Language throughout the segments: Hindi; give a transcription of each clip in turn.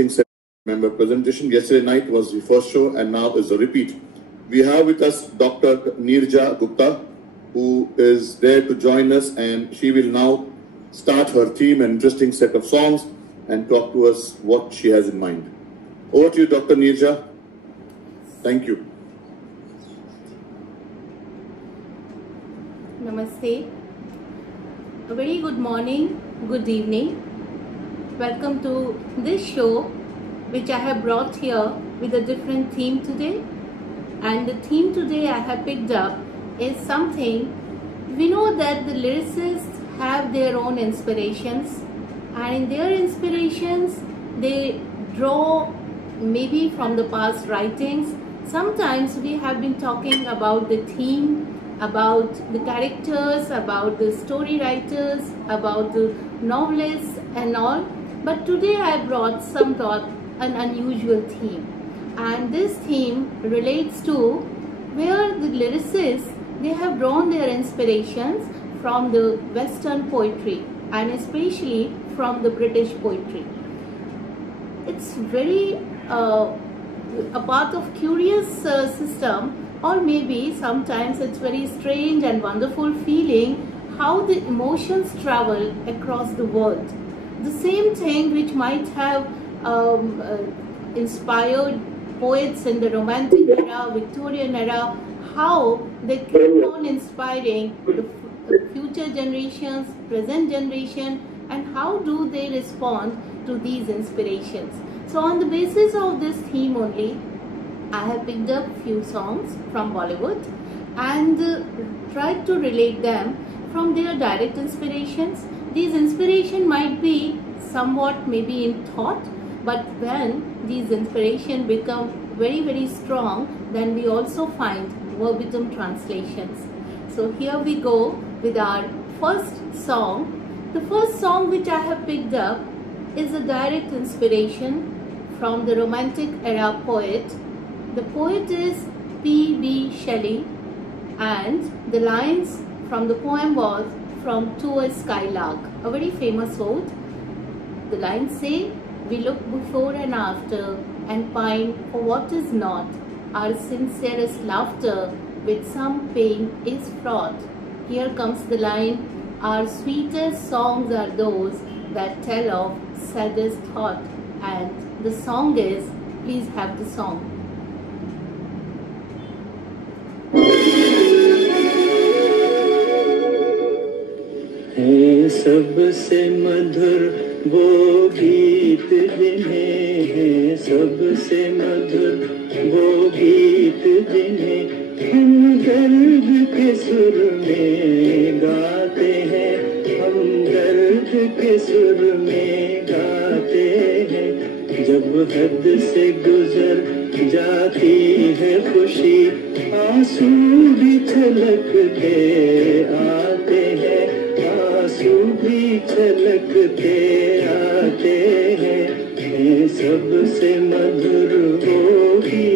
interesting member presentation. Yesterday night was the first show and now is a repeat. We have with us Dr. Neerja Gupta, who is there to join us, and she will now start her theme, an interesting set of songs, and talk to us what she has in mind. Over to you, Dr. Neerja. Thank you. Namaste. A very good morning, good evening. Welcome to this show, which I have brought here with a different theme today. And the theme today I have picked up is something. We know that the lyricists have their own inspirations, and in their inspirations they draw maybe from the past writings. Sometimes we have been talking about the theme, about the characters, about the story writers, about the novelists and all. But today I brought an unusual theme, and this theme relates to where the lyricists, they have drawn their inspirations from the Western poetry and especially from the British poetry. It's very a part of curious system, or maybe sometimes it's very strange and wonderful feeling how the emotions travel across the world. The same thing which might have inspired poets in the Romantic era, Victorian era, how they keep on inspiring the future generations, present generation, and how do they respond to these inspirations. So on the basis of this theme only, I have picked up few songs from Bollywood and tried to relate them from their direct inspirations. These inspiration might be somewhat maybe in thought, but when these inspiration become very, very strong, then we also find verbatim translations. So here we go with our first song. The first song which I have picked up is a direct inspiration from the Romantic era poet. The poet is P.B. Shelley, and the lines from the poem was from To a Skylark, a very famous ode. The lines say, "We look before and after and pine for what is not. Our sincerest laughter with some pain is fraught." Here comes the line, "Our sweetest songs are those that tell of saddest thought." And the song is, please have the song. सबसे मधुर वो गीत जिन्हें है, सबसे मधुर वो गीत जिन्हें हम दर्द के सुर में गाते हैं, हम दर्द के सुर में गाते हैं। जब हद से गुजर जाती है खुशी, आंसू भी छलकते आते हैं, आंसू भी छलकते आते हैं। सबसे मधुर होगी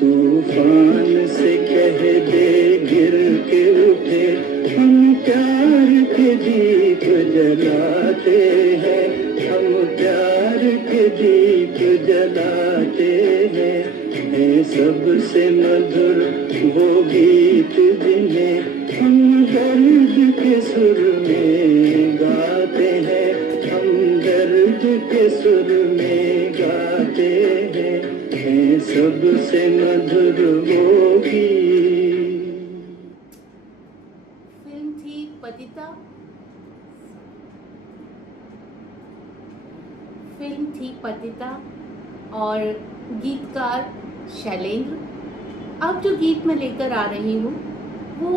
तूफान से कह दे गिर के उठे, हम प्यार के दीप जलाते हैं, हम प्यार के दीप जलाते हैं। सबसे मधुर वो गीत जिन्हें हम दर्द के सुर में गाते हैं, हम दर्द के सुर में गाते हैं सबसे मधुर वो गीत। फिल्म थी पतिता। फिल्म थी पतिता और गीतकार शैलेंद्र। अब जो गीत मैं लेकर आ रही हूँ वो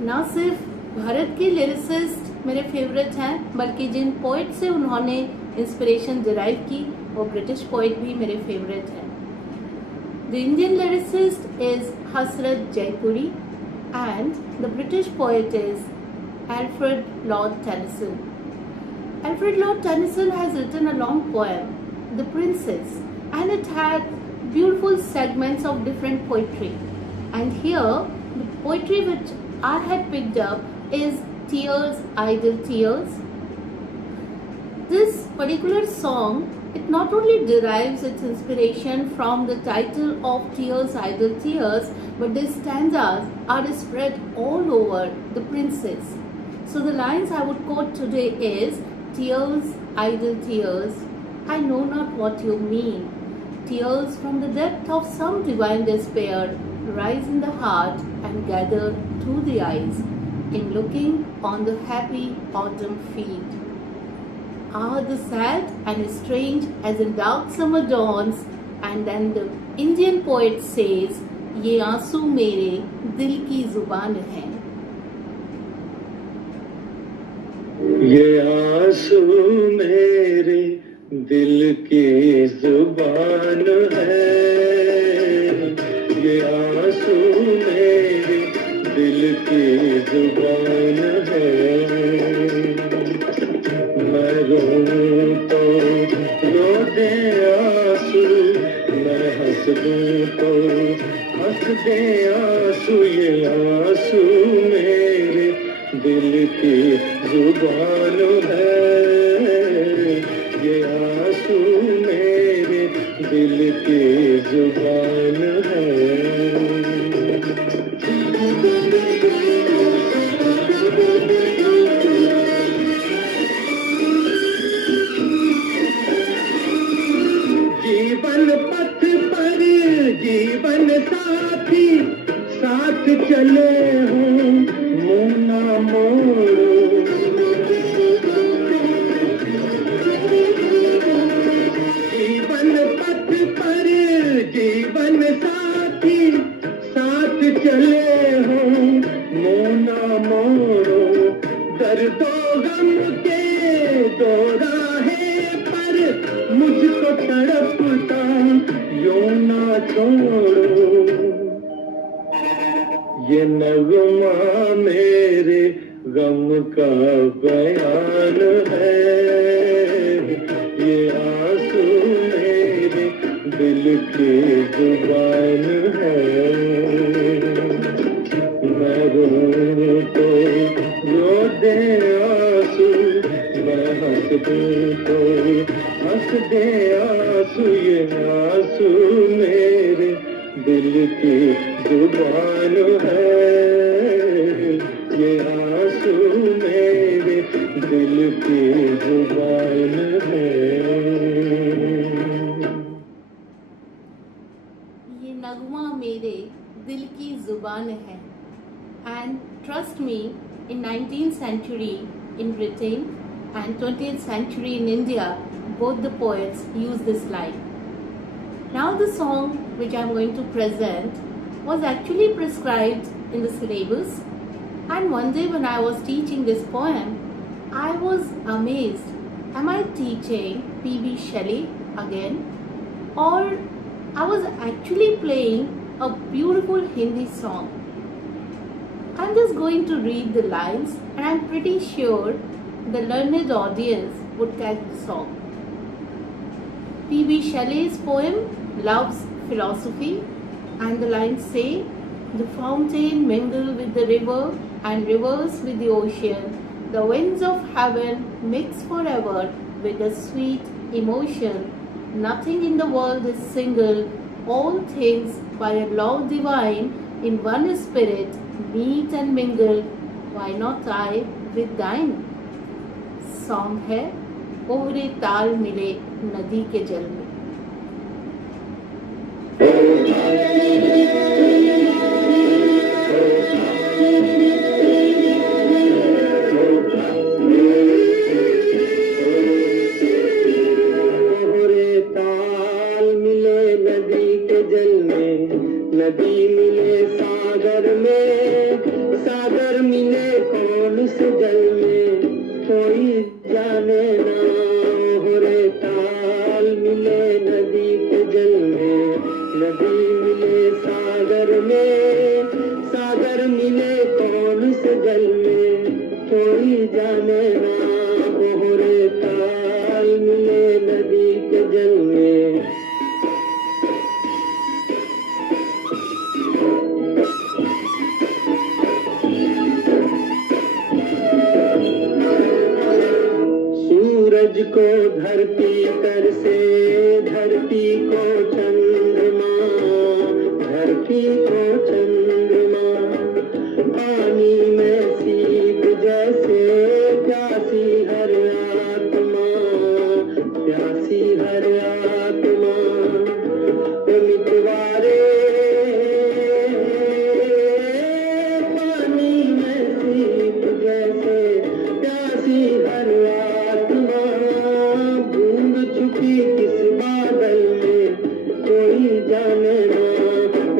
न सिर्फ भारत के लिरिसिस्ट मेरे फेवरेट हैं, बल्कि जिन पोइट से उन्होंने इंस्पिरेशन डिराइव की वो ब्रिटिश पोइट भी मेरे फेवरेट हैं। The Indian lyricist is Hasrat Jaipuri and the British poet is Alfred Lord Tennyson. Alfred Lord Tennyson has written a long poem, The Princess, and it had beautiful segments of different poetry. And here, the poetry which I had picked up is Tears, Idle Tears. This particular song, it not only derives its inspiration from the title of Tears, Idle Tears, but the stanzas are spread all over The Princess. So the lines I would quote today is, Tears, idle tears, I know not what you mean. Tears from the depth of some divine despair rise in the heart and gather to the eyes in looking on the happy autumn field. Ah, the sad and strange as in dark summer dawns, and then the Indian poet says, ये आंसू मेरे दिल की जुबान है। ये आंसू मेरे दिल की जुबान है, ये आंसू मेरे दिल की जुबान है। मैं रोऊं तो रो दे आंसू, मैं हंस दूं तो हंस दे आंसू। ये आंसू मेरे दिल की जुबान है, ये आंसू मेरे दिल की जुबान है। जीवन पथ पर जीवन साथी साथ चले हों, मुँह ना मोड़ो। जीवन पथ पर जीवन साथी साथ चले हों, मुँह ना मोड़ो। दर्दो गम के दो राहें पर मुझको तड़पता यूं ना छोड़ो। ये नगमा मेरे गम का बयान है, ये आंसू मेरे दिल की जुबान है। मैं रोऊं तो रो दे आंसू, मैं हंस दूं तो हंस दे आंसू। ये आंसू मेरे दिल की जुबान है, ये आंसू मेरे दिल की जुबान है। ये नगमा मेरे दिल की जुबान है। And trust me, in 19th century in Britain and 20th century in India, both the poets used this line. Now the song which I am going to present was actually prescribed in the syllabus, and one day when I was teaching this poem, I was amazed. Am I teaching P.B. Shelley again? Or I was actually playing a beautiful Hindi song. I'm just going to read the lines and I'm pretty sure the learned audience would catch the song. P.B. Shelley's poem Love's Philosophy, and the lines say, the fountain mingle with the river and rivers with the ocean. The winds of heaven mix forever with a sweet emotion. Nothing in the world is single, all things by a law divine in one spirit meet and mingle. Why not I with thine? Song है ओहरे ताल मिले नदी के जल में। नदी मिले सागर में, सागर मिले कौन से जल में, कोई जाने ना। ओहरे ताल मिले नदी के जल में, नदी मिले सागर में, सागर मिले कौन से जल में, कोई जाने ना। ओहरे ताल मिले नदी के जल में। सूरज को धरती तर से, धरती को चंद्रमा, धरती को चंद्रमा, पानी में सीप जैसे प्यासी हर आत्मा, प्यासी हर आत्मा। मितवारे पानी में सीप जैसे प्यासी हर आत्मा। बूंद छुपी किस बादल में, कोई जाने ना।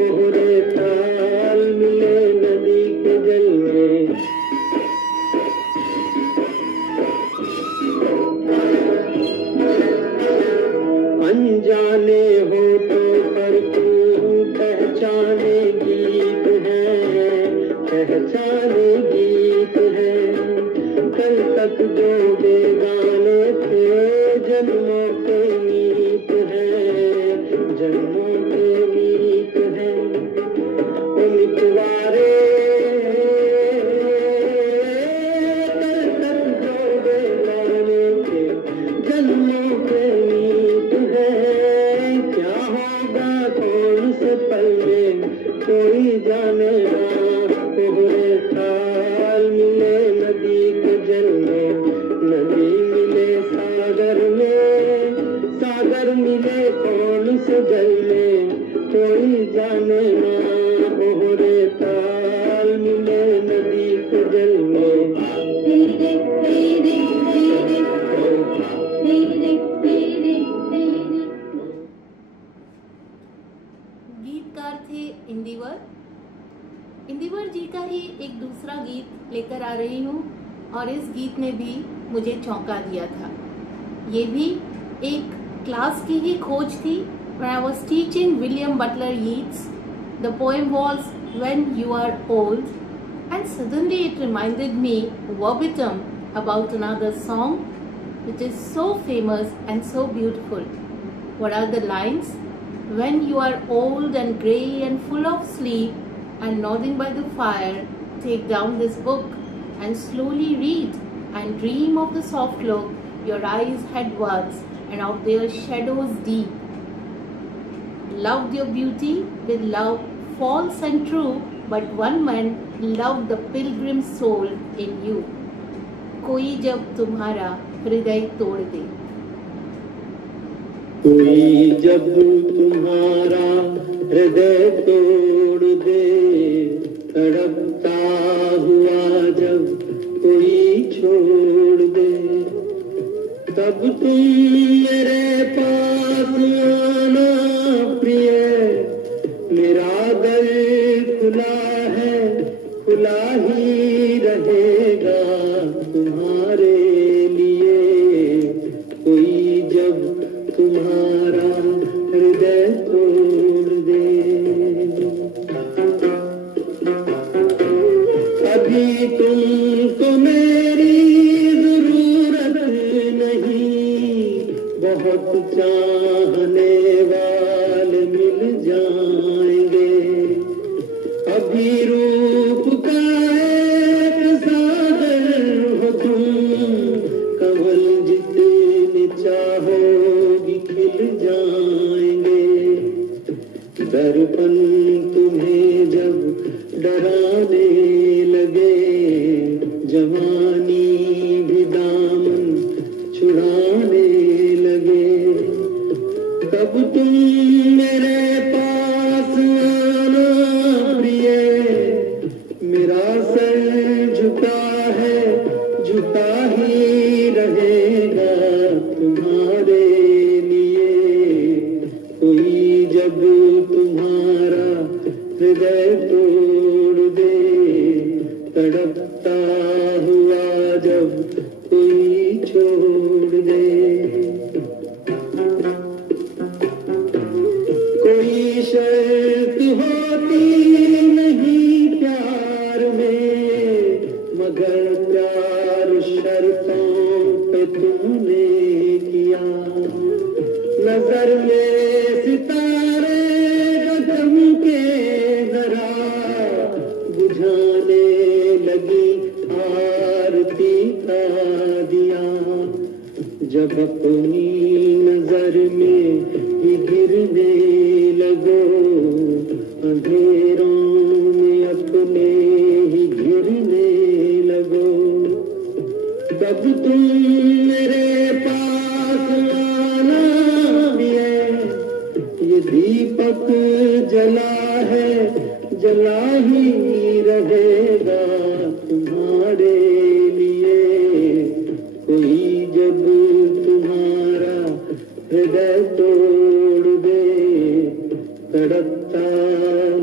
ओहरे ताल मिले नदी के जल में। अनजाने होठों पर तू पहचाने गीत है, पहचाने गीत है। कल तक जो बेगाने थे, जन्मों के मीत है, जन्मों के मीत है। मितवारे कल तक जो बेगाने थे, जन्मों के मीत है। क्या होगा कौन से पल में, कोई जाने ना। ओहरे ताल मिले नदी के जल में, नदी मिले सागर में, सागर मिले कौन से जल में, कोई जाने ना। ओहरे ताल मिले नदी के जल में। गीतकार थे इंदिवर। इंदिवर जी का ही एक दूसरा गीत लेकर आ रही हूँ, और इस गीत ने भी मुझे चौंका दिया था। ये भी एक क्लास की ही खोज थी। When I was teaching William Butler Yeats, the poem was When You Are Old, and suddenly it reminded me verbatim about another song which is so famous and so beautiful. What are the lines? When you are old and grey and full of sleep and nodding by the fire, take down this book and slowly read and dream of the soft look your eyes had once and of their shadows deep. Loved your beauty with love false and true, but one man loved the pilgrim soul in you. कोई जब तुम्हारा हृदय तोड़ दे। कोई जब तुम्हारा हृदय तोड़ दे, तड़पता हुआ जब कोई छोड़ दे, तब तुम मेरे पास आना प्रिय। मेरा दिल खुला है, खुला ही रहेगा तुम्हारे लिए। कोई जब तुम्हारा हृदय तोड़ दे। अभी तुमको मेरी जरूरत नहीं, बहुत चाहने वाले मिल जाएंगे। अभी रूप का एक सागर हो तुम, कमल जितने चाहोगी खिल जाएंगे। दर्पण तुम्हें जब डराने लगे, जवानी भी दामन छुड़ाने लगे, तब तुम मेरे पास आना प्रिय। मेरा सर झुका है, झुका ही रहेगा तुम्हारे लिए। कोई जब तुम्हारा हृदय तोड़ दे, तड़पता हुआ जब कोई छोड़ दे। कोई शर्त होती नहीं प्यार में, मगर प्यार शर्तों पे तूने किया। नजर में सितारे रकम के जरा, बुझाने लगी आरती का दिया। जब अपनी नजर में ही गिरने लगो, अंधेरों में अपने ही घिरने लगो, तब तुम मेरे पास आना भी है। ये दीपक जला है, जला ही रहेगा तुम्हारे लिए। कोई जब तुम्हारा हृदय तोड़ दे, तड़पता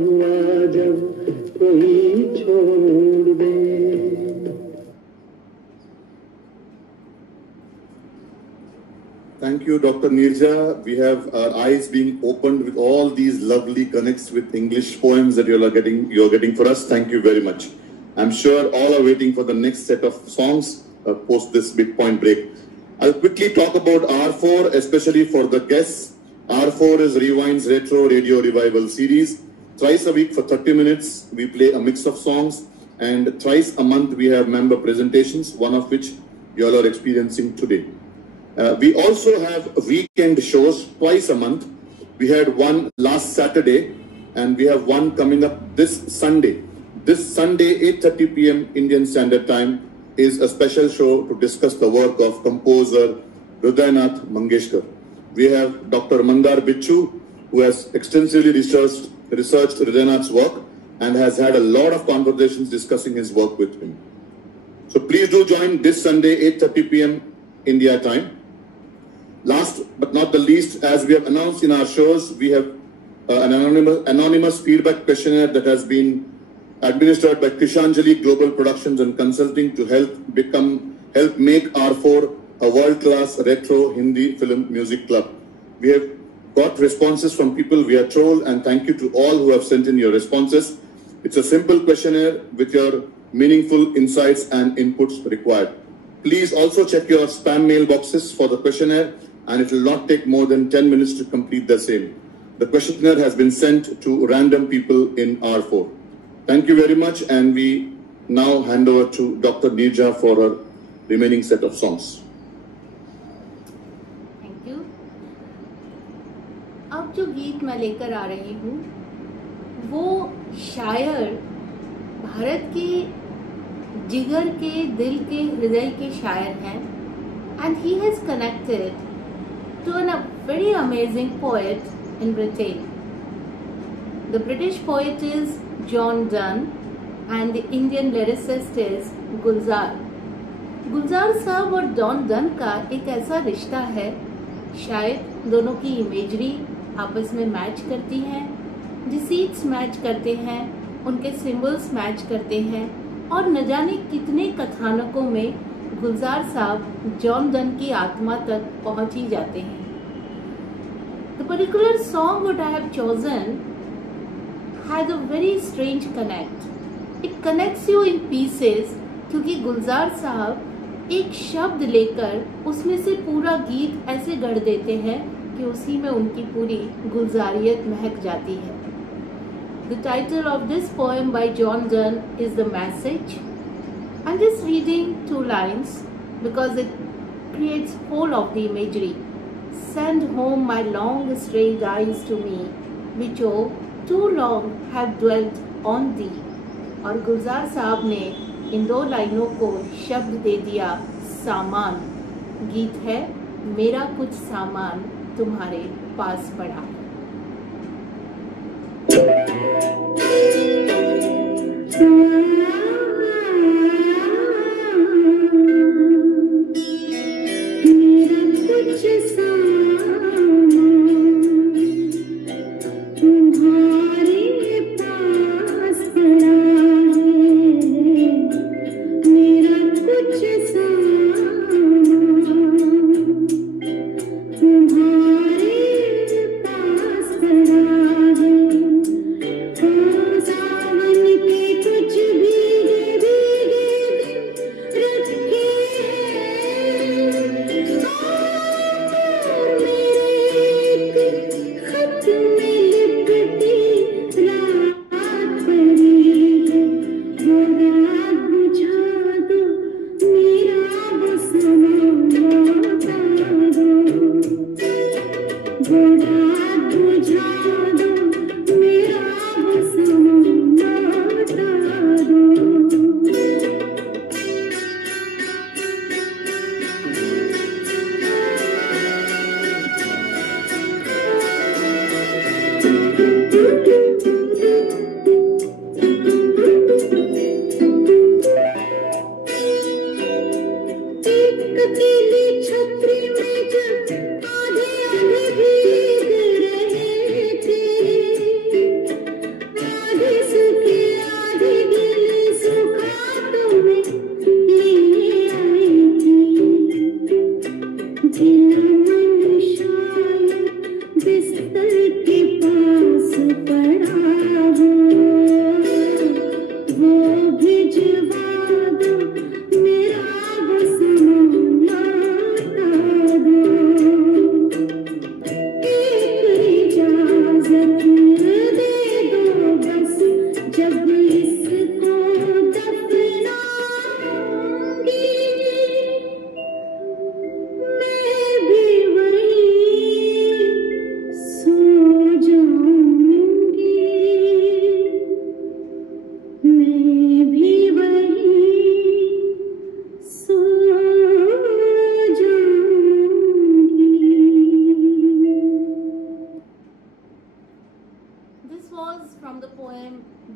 हुआ जब कोई छोड़ दे। Thank you, Dr. Neerja. We have our eyes being opened with all these lovely connects with English poems that you're getting for us. Thank you very much. I'm sure all are waiting for the next set of songs post this midpoint break. I'll quickly talk about R4, especially for the guests. R4 is Rewind's Retro Radio Revival series. Thrice a week for 30 minutes, we play a mix of songs, and thrice a month we have member presentations, one of which you all are experiencing today. We also have weekend shows twice a month. We had one last Saturday, and we have one coming up this Sunday. This Sunday, 8:30 p.m. Indian Standard Time, is a special show to discuss the work of composer Hridaynath Mangeshkar. We have Dr. Mandar Bichu, who has extensively researched Hridaynath's work and has had a lot of conversations discussing his work with him. So please do join this Sunday, 8:30 p.m. India time. Last but not the least, as we have announced in our shows, we have an anonymous feedback questionnaire that has been administered by Krishanjali Global Productions and Consulting to help make R4 a world-class retro Hindi film music club. We have got responses from people via troll, and thank you to all who have sent in your responses. It's a simple questionnaire with your meaningful insights and inputs required. Please also check your spam mailboxes for the questionnaire, and it will not take more than 10 minutes to complete the same. The questionnaire has been sent to random people in R4. Thank you very much, and we now hand over to Dr. Neerja for her remaining set of songs. Thank you. अब जो गीत मैं लेकर आ रही हूँ वो शायर, भारत के जिगर के, दिल के, हृदय के शायर हैं, and he has connected to a very amazing poet in Britain. The British poet is John Donne and the Indian lyricist is Gulzar. गुलजार साहब और जॉन डन का एक ऐसा रिश्ता है, शायद दोनों की इमेजरी आपस में मैच करती हैं, डिसीट्स मैच करते हैं, उनके सिंबल्स मैच करते हैं, और न जाने कितने कथानकों में गुलजार साहब जॉन डन की आत्मा तक पहुंच ही जाते हैं. The particular song that I have chosen has a very strange connect. It connects you in pieces क्योंकि गुलजार साहब एक शब्द लेकर उसमें से पूरा गीत ऐसे गढ़ देते हैं कि उसी में उनकी पूरी गुलजारियत महक जाती है. The title of this poem by John Donne is The Message. I'm just reading 2 lines because it creates whole of the imagery. Send home my long strayed eyes to me, which oh too long have dwelt on thee. और गुलजार साहब ने इन 2 लाइनों को शब्द दे दिया सामान. गीत है मेरा कुछ सामान तुम्हारे पास पड़ा. तुम्हारे पास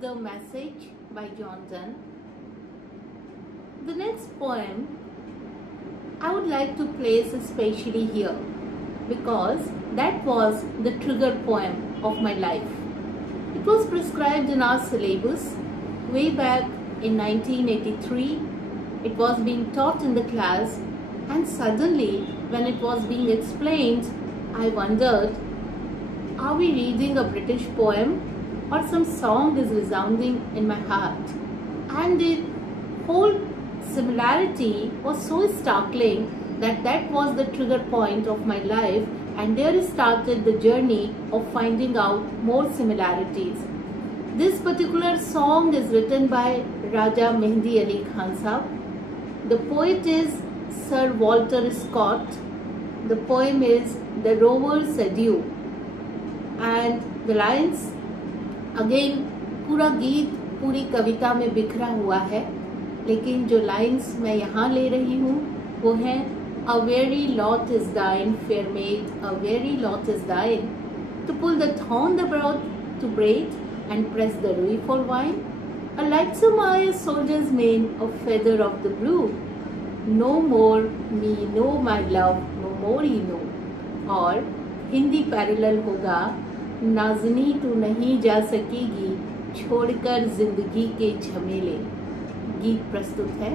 The Message by John Donne. The next poem I would like to place especially here because that was the trigger poem of my life. It was prescribed in our syllabus way back in 1983. It was being taught in the class, and suddenly when it was being explained, I wondered, are we reading a British poem or some song is resounding in my heart? And the whole similarity was so startling that was the trigger point of my life, and there started the journey of finding out more similarities. This particular song is written by Raja Mehdi Ali Khan Sahab. The poet is Sir Walter Scott. The poem is The Rover's Adieu, and the lines, again पूरा गीत पूरी कविता में बिखरा हुआ है, लेकिन जो लाइन्स मैं यहाँ ले रही हूँ वो हैं A very lot is thine, fair maid, a very lot is thine, to pull the thorn the broad to braid, and press the rue for wine. A lightsome eye, a soldier's mane, a feather of the blue. No more me know my love, no more you know. और हिंदी पैरेलल होगा, नाज़नी तू नहीं जा सकेगी छोड़कर जिंदगी के झमेले। गीत प्रस्तुत है।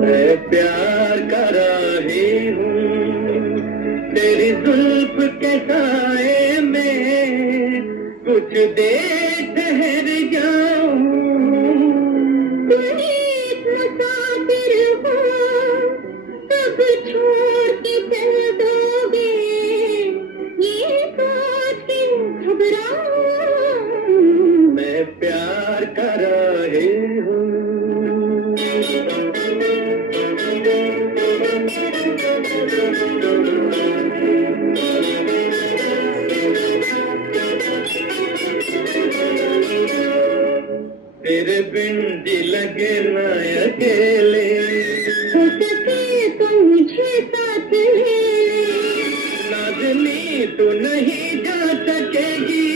मैं प्यार कर रही हूँ तेरी जुल्फ के साए में, कुछ देर ठहर जाऊं। तब छोड़ के चल दोगे, ये सोच के घबराऊं। मैं प्यार कर रही हूँ। तेरे बिन दिल लगे ना अकेले, हो सके तो मुझे साथ ले। नाज़नी तू नहीं जा सकेगी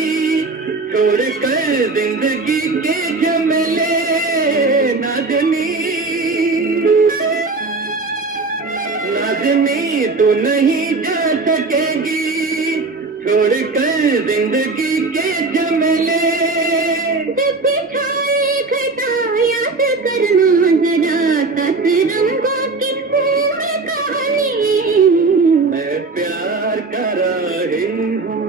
छोड़ कर जिंदगी के झमेले। नाज़नी नाज़नी तू नहीं जा सकेगी छोड़ कर जिंदगी के झमेले। करना जरा सतरंगों की पूरी कहानी। मैं प्यार कर रही हूँ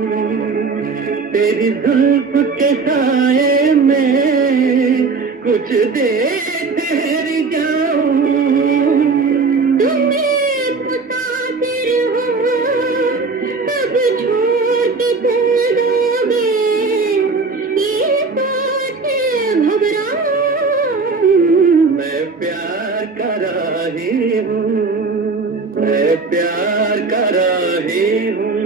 तेरी जुल्फ के साए में, कुछ देर ठहर जाऊं। है प्यार का राही हूँ।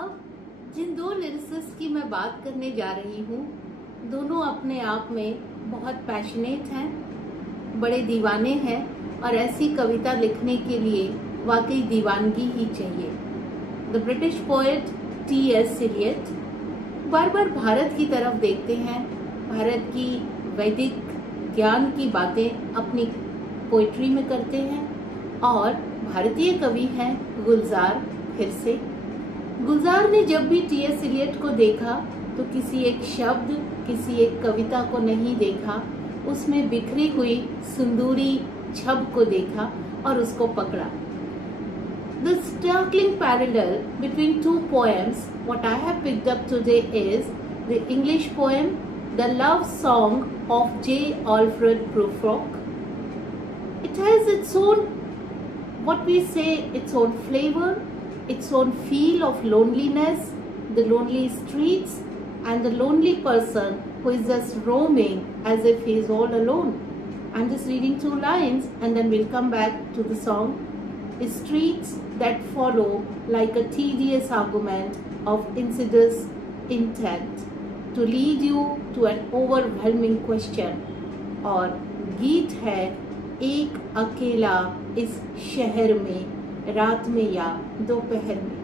अब जिन दो लिरिसिस्ट की मैं बात करने जा रही हूँ, दोनों अपने आप में बहुत पैशनेट हैं, बड़े दीवाने हैं और ऐसी कविता लिखने के लिए वाकई दीवानगी ही चाहिए। The British poet T.S. Eliot बार बार भारत की तरफ देखते हैं, भारत की वैदिक ज्ञान की बातें अपनी पोइट्री में करते हैं और भारतीय कवि हैं गुलजार। फिर से गुलजार ने जब भी T.S. एलियट को देखा तो किसी एक शब्द, किसी एक कविता को नहीं देखा, उसमें बिखरी हुई सुंदूरी छब को देखा और उसको पकड़ा। The startling parallel between two poems, what I have picked up today is the English poem The Love Song of J. Alfred Prufrock. It has its own, what we say, its own flavor, its own feel of loneliness, the lonely streets and the lonely person who is just roaming as if he is all alone. I'm just reading two lines and then we'll come back to the song. Streets that follow like a tedious argument of insidious intent to lead you to an overwhelming question. और गीत है एक अकेला इस शहर में, रात में या दोपहर में।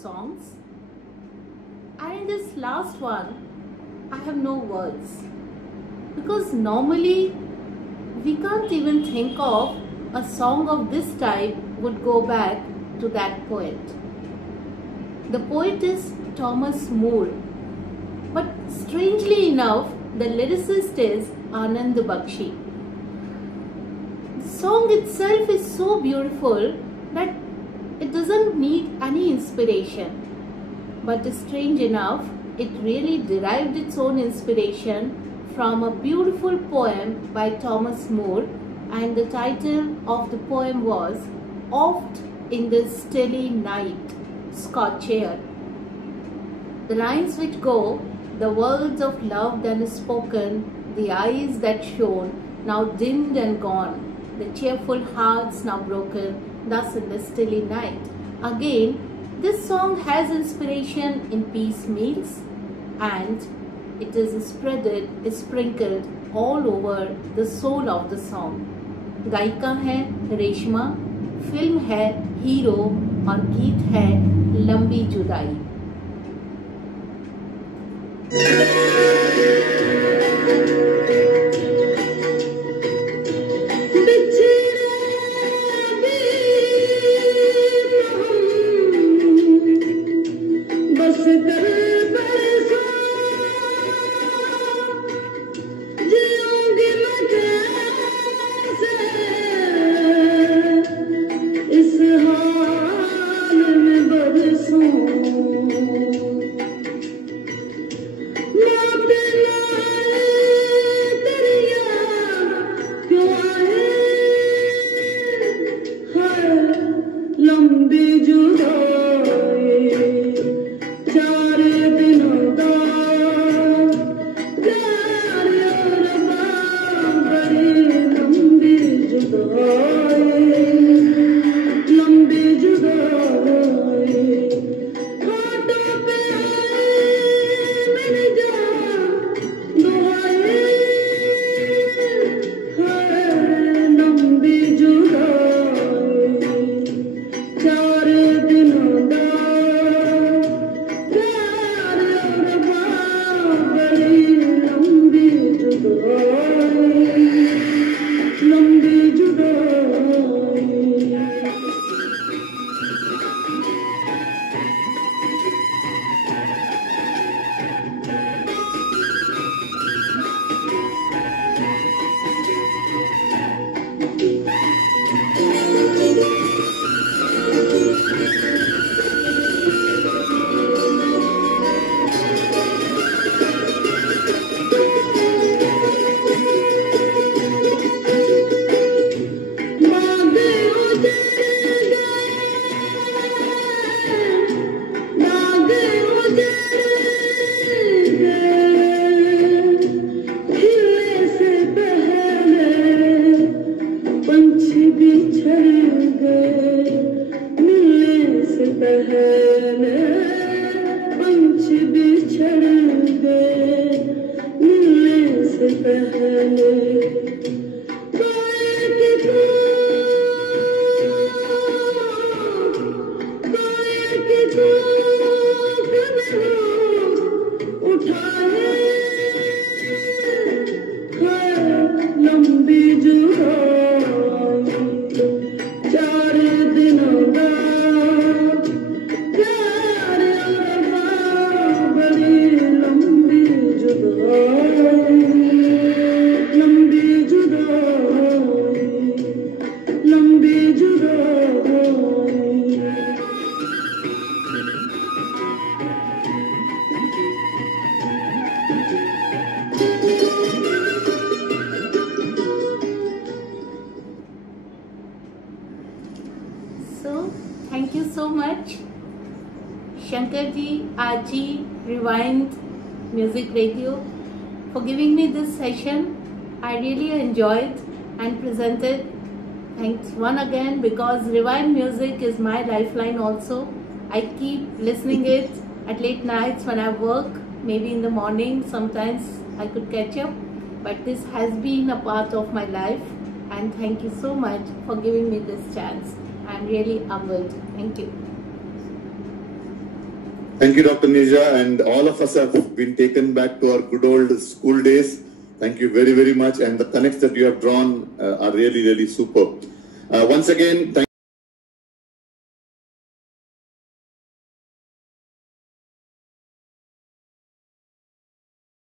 Songs, and in this last one I have no words because normally we can't even think of a song of this type would go back to that poet. The poet is Thomas Moore, but strangely enough the lyricist is Anand Bakshi. The song itself is so beautiful that it doesn't need any inspiration, but strange enough, it really derived its own inspiration from a beautiful poem by Thomas Moore, and the title of the poem was Oft in the Stilly Night, Scotch Air. The lines which go, the words of love then spoken, the eyes that shone, now dimmed and gone, the cheerful hearts now broken, thus in the stilly night. Again, this song has inspiration in peace meals, and it is sprinkled all over the soul of the song. गायिका है रेशमा, फिल्म है हीरो और गीत है लंबी जुदाई। Thank you so much, Shankarji, RG, Rewind Music Radio, for giving me this session. I really enjoyed and presented. Thanks one again, because Rewind Music is my lifeline also. I keep listening it at late nights when I work, maybe in the morning, sometimes I could catch up. But this has been a part of my life, and thank you so much for giving me this chance. I'm really humbled. Thank you. Thank you, Dr. Nirja, and all of us have been taken back to our good old school days. Thank you very, very much, and the connects that you have drawn are really, really superb. Once again, thank